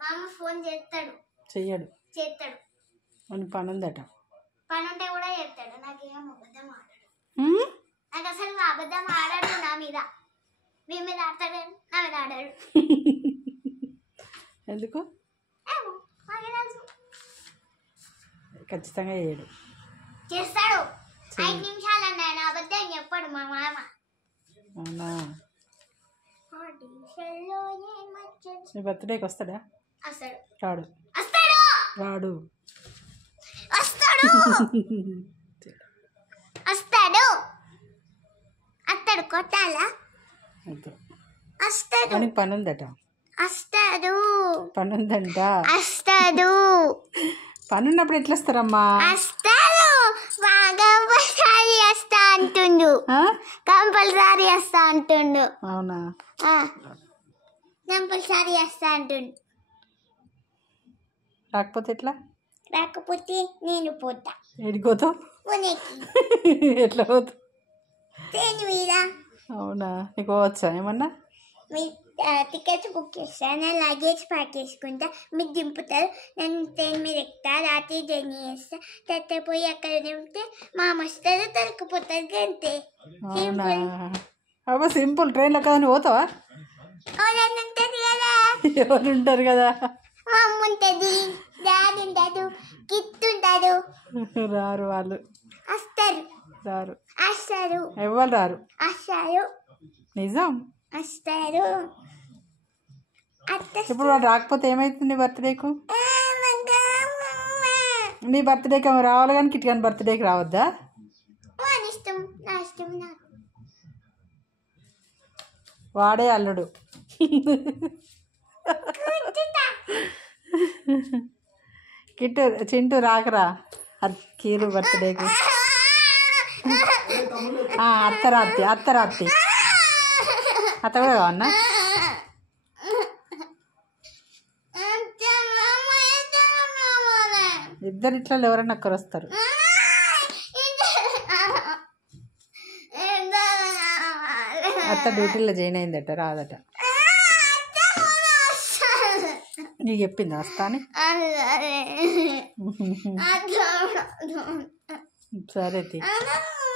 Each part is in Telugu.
మామ ఫోన్ చేస్తాడు చెయ్యడు చేస్తాడు అని పని ఉందట పని ఉంటే కూడా చేస్తాడు నాకేం అబద్ధం ఆడాడు నాకు అసలు అబద్ధం ఆడాడు నా మీద మీ మీద ఆడతాడు నా మీద ఆడాడు ఎందుకు ఏమో నాకే తెలుసు ఖచ్చితంగా చేయడు చేస్తాడు 5 నిమిషాలు అన్నాడు అబద్ధం చెప్పాడు మా మామ అవునా నీ బర్త్డేకి వస్తాడా వస్తాడు రాడు వస్తాడు రాడు వస్తాడు వస్తాడు వస్తాడు కొట్టాలా వద్దు వస్తాడు అని పని ఉందట వస్తాడు పని ఉందంట వస్తాడు పని ఉన్నప్పుడు ఎట్లా వస్తారమ్మా వస్తాడు కంపల్సరీ వస్తా అంటుండు కంపల్సరీ వస్తా అంటుండు అవునా కంపల్సరీ వస్తా అంటుండు రాకపోతే ఎట్లా రాకపోతే నేను పోతా ఎడిపోతావు పుణేకి ఎట్లా పోతావు ట్రైన్ మీద అవునా నీకు పోవచ్చా ఏమన్నా మీ టికెట్స్ బుక్ చేస్తాను నేను లగేజ్ ప్యాక్ చేసుకుంటా మీరు దింపుతారు నేను ట్రైన్ మీద ఎక్కుతా రాత్రి జర్నీ చేస్తా తర్వాత పోయి అక్కడ దింపితే మామ వస్తారు దొరికిపోతారు అంతే అవునా అబ్బా సింపుల్ ట్రైన్లో కదా నువ్వు పోతావా ఎవరైనా ఉంటుంది కదా ఎవరు ఉంటారు కదా మా అమ్మ ఉంటుంది డాడీ ఉంటాడు కిట్ ఉంటాడు రారు వాళ్ళు వస్తారు రారు వస్తారు ఎవరు రారు వస్తారు నిజం వస్తారు ఇప్పుడు వాడు రాకపోతే ఏమవుతుంది నీ బర్త్డేకు నీ బర్త్డేకి ఏమో రావాలి కానీ కిట్ కానీ బర్త్డేకి రావద్దా ఇష్టం నా ఇష్టం నాకు వాడే అల్లుడు కిట్టు చింటూ రాకరా కీరు బర్త్డేకి అత్తరాత్తి అత్త కూడా కావన్నా ఇద్దరు ఇట్లా ఎవరన్నా ఒక్కరు వస్తారు అత్త డ్యూటీలో జాయిన్ అయిందట రాదట నీకు చెప్పింది వస్తా అని సరే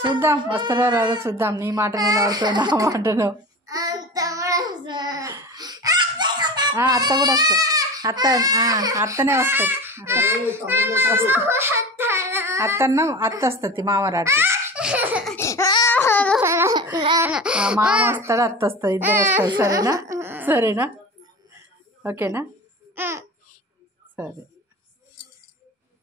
చూద్దాం వస్తారో రాదో చూద్దాం నీ మాట నేను ఎవరితో నా మాటను అత్త కూడా వస్తుంది అత్తనే వస్తుంది అత్త వస్తుంది మామరాటి మామ వస్తాడు అత్త వస్తుంది ఇద్దరు వస్తారు సరేనా ఓకేనా సరే